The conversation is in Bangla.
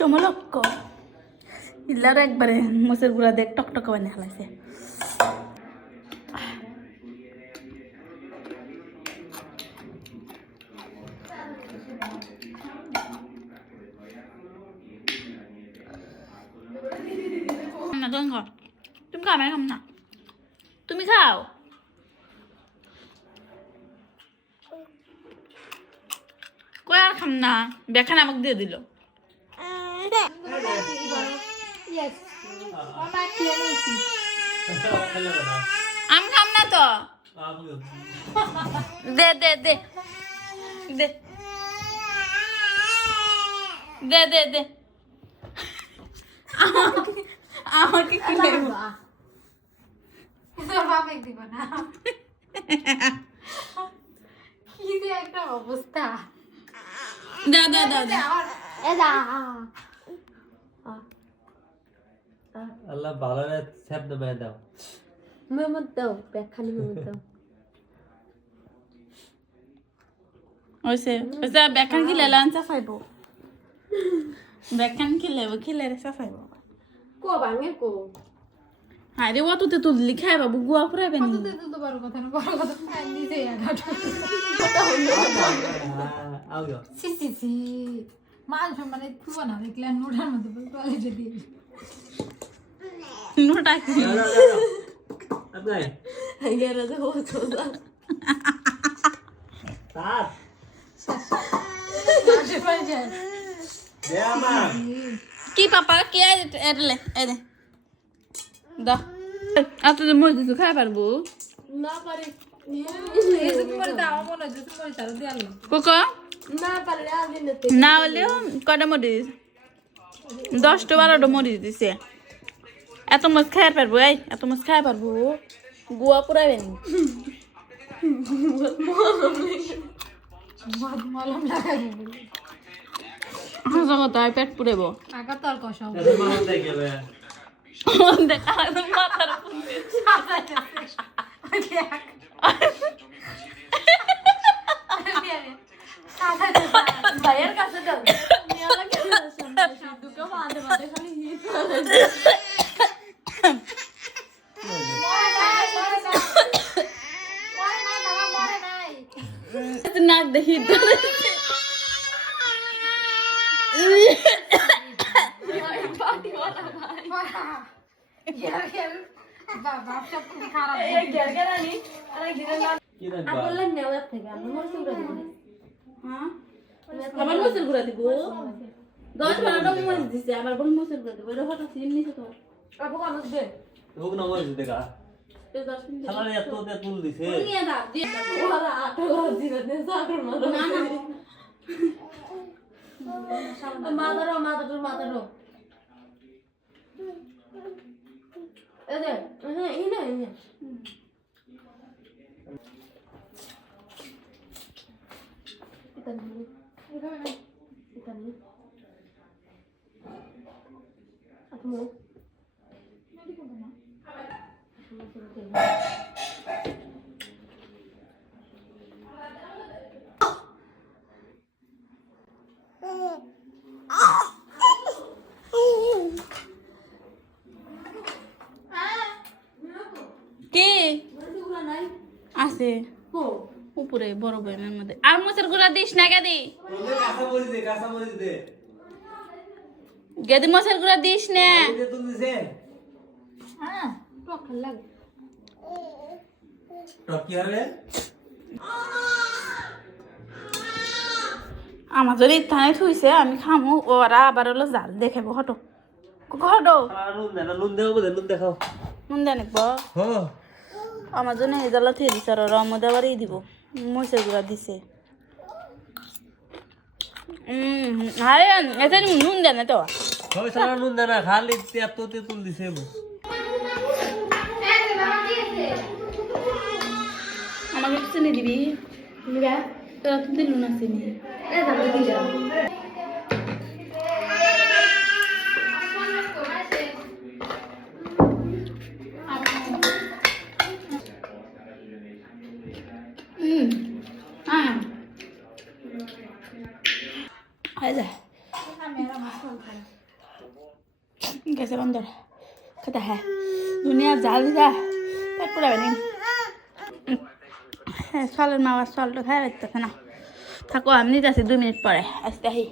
চমলক্ক ইল্লার একবারে মোচের গুঁড়া দেখ টকটক বানিয়ে হালাইছে না তুমি খাও তুমি খাও আমি খাম না তুমি খাও কই আর খাম না বেখান আমাকে দিয়ে দিল আমি খাম না তো দে দে দে দে দে দে দে আমাকে কি দেবো দিব না কি যে একটা অবস্থা দাও দাও দাও দাও আল্লাহ ভালো রে স্যাপ দে মেয়ে দাও মেমত দাও ব্যাখ্যানি মেমত দাও ওইসে ওইসে বেখান কি লেলা আনসা ফাইবো বেখান কি লেবো কি লেরে সা ফাইবো কো ভাঙে কো হায় রে অততে তুললি খাই বাবু গুয়া ফুরাইবে নি তো বড় কথা না বড় কথা খাই দিছে আও গো সি সি সি মান সম্মানে তুই না দেখলে নোটার মধ্যে টয়লেটে দিয়ে নোটা কি আপনাই আইয়ারা যে হতো না তাত মাঝে মাঝে দে আমা কি পাপা কি এরলে এরে দা আত তো মজা তো খাই পারবো না পারে এই যে তোমার দাও মনে হচ্ছে তোমার তার দিয়ে আলো কোকো না পারলে আগে নিতে না হলেও কটা মরিচ 10টা 12টা মরিচ দিছে এত মাছ খাই পারবো এই এত মাছ খাই পারবো গুয়া পুরাইবে নি মলম লাগাই তাই পেট পুরাইব আগা তো আর কষা হবে এত মাল দেখে বে দেখা মাথার ভাইয়ের কাছে দাও দুটো মাঝে মাঝে খালি হিট নাক দেখি কি রে আবার মোচের গুঁড়া দিব 10-12টা মরিচ দিছে আবার বল মোচের গুঁড়া দিব এটা হঠাৎ নিছে তো আপু মানুষ দে হোক না মরে দেখা শালা এত তে তুল দিছে নিয়ে দাও দিয়ে ওরা আটো দিবে নে সাগর মারো না না মাদারো এদে হ্যাঁ ইনে ইতালি আপু কি আছে উপরে বড় বয়মের মধ্যে আর মোচের গুঁড়া দিস না গেদি কাঁচা মরিচ দে গেদি মোচের গুঁড়া দিস না দে তুল দিছে হ্যাঁ টক লাগে টক কি হবে আমার যদি ইত্থানে থুইছে আমি খামু ওরা আবার হলো জাল দেখাবো হটো হটো নুন দেবো বোধ নুন দেখাও নুন দেন হ্যাঁ আমার জন্য এই জালা থুয়ে দিছে আর ওরা মধ্যে আবার দিব মরিচের গুঁড়া দিছে আরে এটা নুন দেন তো হবে সারা নুন দেনা খালি এত তে তুল দিছে আমাকে চিনি দিবি তোরা তো দিলু না চিনি मेरा मसाला था कैसे बंदर खाता है दुनिया जाल जा पेट पूरा बनी চলের মা আবার চলটা খাই পারতেছে না থাকো আমি নিতে আসি 2 মিনিট পরে আসতে আহি